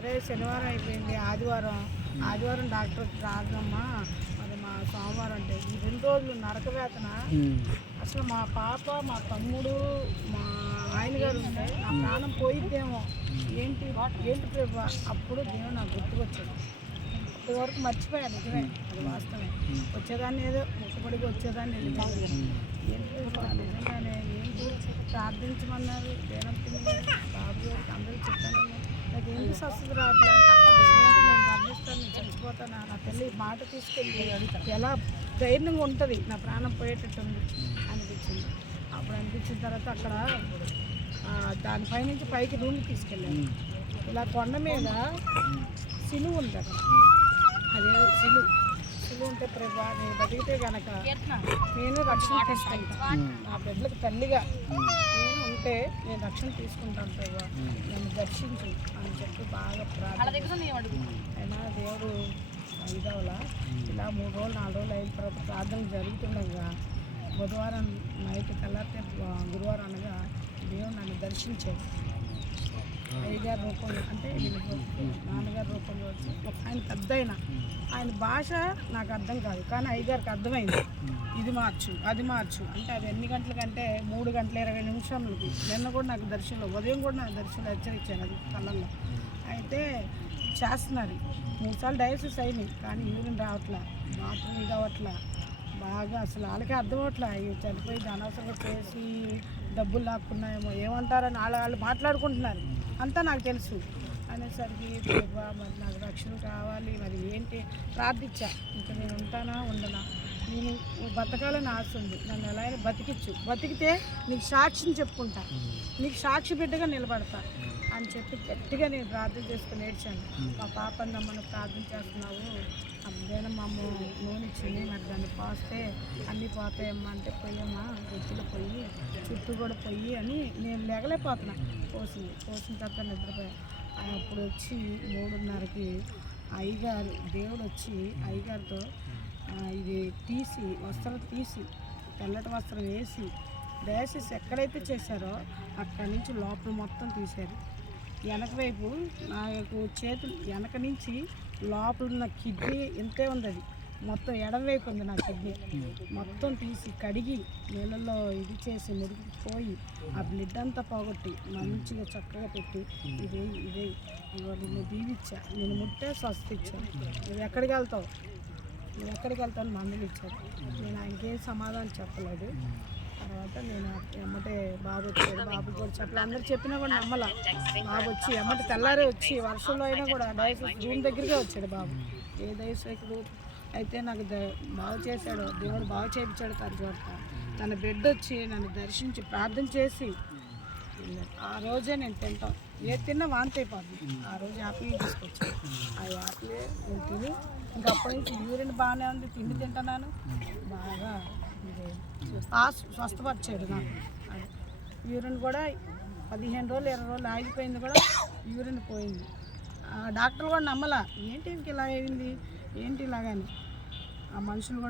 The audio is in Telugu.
అరే శనివారం అయిపోయింది ఆదివారం. ఆదివారం డాక్టర్ రాదమ్మా మరి మా సోమవారం అంటే. ఈ రెండు రోజులు నరక వేతన అసలు మా పాప మా తమ్ముడు మా ఆయన గారు ఉంటే నా ప్రాణం పోయిద్దేమో. ఏంటి ఏంటి ప్రభా? అప్పుడు దేవుడు నాకు గుర్తుకొచ్చాడు. అప్పటి వరకు మర్చిపోయాను నిజమే. అది వాస్తవమే. వచ్చేదాన్ని ఏదో ముక్కబడికి వచ్చేదాన్ని వెళ్ళిపోయాను ఏంటి నిజంగానే ఏంటి ప్రార్థించమన్నారు దేనంపింది బాబు గారికి అందరూ చెప్పాను ఏంటి స్వస్థత రావట్లే నేను మరణిస్తాను నేను చచ్చిపోతాను? నా తల్లి మాట తీసుకెళ్ళి ఎలా ధైర్యంగా ఉంటుంది? నా ప్రాణం పోయేటట్టు ఉంది అనిపించింది. అప్పుడు అనిపించిన తర్వాత అక్కడ దానిపై నుంచి పైకి రూమ్కి తీసుకెళ్ళాను. ఇలా కొండ మీద సిలువు ఉంది అక్కడ అదే సిలువు. సిలువు ఉంటే ప్రభా నేను బతికితే గనక నేను రక్షణ తీసుకుంటాను నా బిడ్డలకు తల్లిగా నేను ఉంటే నేను రక్షణ తీసుకుంటాను ప్రభా. నన్ను దర్శించు అని చెప్పి బాగా ప్రార్థన అయినా దేవుడు ఐదవల? ఇలా మూడు రోజులు నాలుగు రోజులు అయిన తర్వాత ప్రార్థన జరుగుతుండగా బుధవారం నైట్ తెల్లారితే ఆ, గురువారం అనగా దేవుడు నన్ను దర్శించాడు. అయ్యగారి రూపంలో అంటే నాన్నగారు నాన్నగారి రూపంలో వచ్చి ఒక ఆయన పెద్ద ఆయన ఆయన భాష నాకు అర్థం కాదు. కానీ అయ్యగారికి అర్థమైంది. ఇది మార్చు అది మార్చు. అంటే అది ఎన్ని గంటలకంటే మూడు గంటల ఇరవై నిమిషాలకు. నిన్న కూడా నాకు దర్శనంలో ఉదయం కూడా నాకు దర్శనం హెచ్చరించాను అది కళ్ళల్లో. అయితే చేస్తున్నారు. మూడుసార్లు డయాలసిస్ అయినాయి కానీ యూరిన్ రావట్లా బాత్రూమ్ ఇది అవ్వట్లా బాగా అసలు వాళ్ళకి అర్థం అవట్లా చనిపోయి అనవసరంగా చేసి డబ్బులు లాక్కున్నాయేమో. ఏమంటారని వాళ్ళ వాళ్ళు మాట్లాడుకుంటున్నారు. అంతా నాకు తెలుసు. అనేసరికి దేవా మరి నాకు రక్షణ కావాలి. మరి ఏంటి? ప్రార్థించా ఇంకా నేను ఉంటానా? ఉండనా? నేను బతకాలని ఆశ ఉంది. నన్ను ఎలా అయినా బతికిచ్చు. బతికితే నీకు సాక్షిని చెప్పుకుంటా. నీకు సాక్షి బిడ్డగా నిలబడతా. అని చెప్పి గట్టిగా నేను ప్రార్థన చేసుకుని ఏడ్చాను మా పాప నమ్మను ప్రార్థన చేస్తున్నావు. అదేనా మా నూనె ఇచ్చింది మరి దాన్ని పోస్తే అన్నీ పోతాయమ్మా అంటే పోయమ్మా గుర్తులు పోయి చుట్టూ కూడా పోయి అని నేను లేగలేకపోతున్నా. పోసింది. పోసిన తర్వాత నిద్రపోయా. ఆ అప్పుడు వచ్చి మూడున్నరకి అయ్యగారు దేవుడు వచ్చి అయ్యగారితో ఇది తీసి వస్త్రం తీసి తెల్లటి వస్త్రం వేసి డయాసిస్ ఎక్కడైతే చేశారో అక్కడి నుంచి లోపల మొత్తం తీశారు. వెనక వైపు నాకు చేతులు వెనక నుంచి లోపల ఉన్న కిడ్నీ ఇంతే ఉంది అది. మొత్తం ఎడం వైపు ఉంది నా కిడ్నీ. మొత్తం తీసి కడిగి నీళ్ళలో ఇది చేసి మురికి పోయి ఆ బ్లడ్ అంతా పోగొట్టి మంచిగా చక్కగా పెట్టి ఇదే ఇదే ఇవాళ నిన్ను దీవిచ్చా నేను ముట్టే స్వస్థ ఇచ్చాను. నువ్వు ఎక్కడికి వెళ్తావు? నువ్వు ఎక్కడికి వెళ్తాను మందులు ఇచ్చారు నేను ఆయనకేం సమాధానం చెప్పలేదు. తర్వాత నేను ఎమ్మటే బాబు వచ్చాడు. బాబు కూడా చెప్పలే. అందరు చెప్పినా కూడా నమ్మల. బాబు వచ్చి ఎమ్మటి తెల్లారే వచ్చి వర్షంలో అయినా కూడా డయాసిస్ రూమ్ దగ్గరికే వచ్చాడు బాబు. ఏ దయసేకుడు అయితే నాకు బాగు చేశాడు. దేవుడు బాగు చేయించాడు తర్వాత. తన బిడ్డ వచ్చి నన్ను దర్శించి ప్రార్థన చేసి ఆ రోజే నేను తింటాం. ఏ తిన్నా వాంతి అయిపోతుంది ఆ రోజు యాపిల్ తీసుకొచ్చాను ఆ యాపిలే నేను తిని ఇంకా అప్పటి నుంచి యూరిన్ బాగానే ఉంది. తిండి తింటున్నాను. బాగా స్వస్థపరిచాడు నాకు. యూరిన్ కూడా పదిహేను రోజులు ఇరవై రోజులు ఆగిపోయింది కూడా యూరిన్ పోయింది. డాక్టర్ కూడా నమ్మలా. ఏంటి ఇంక ఇలా అయింది? ఏంటి ఇలాగని? ఆ మనుషులు కూడా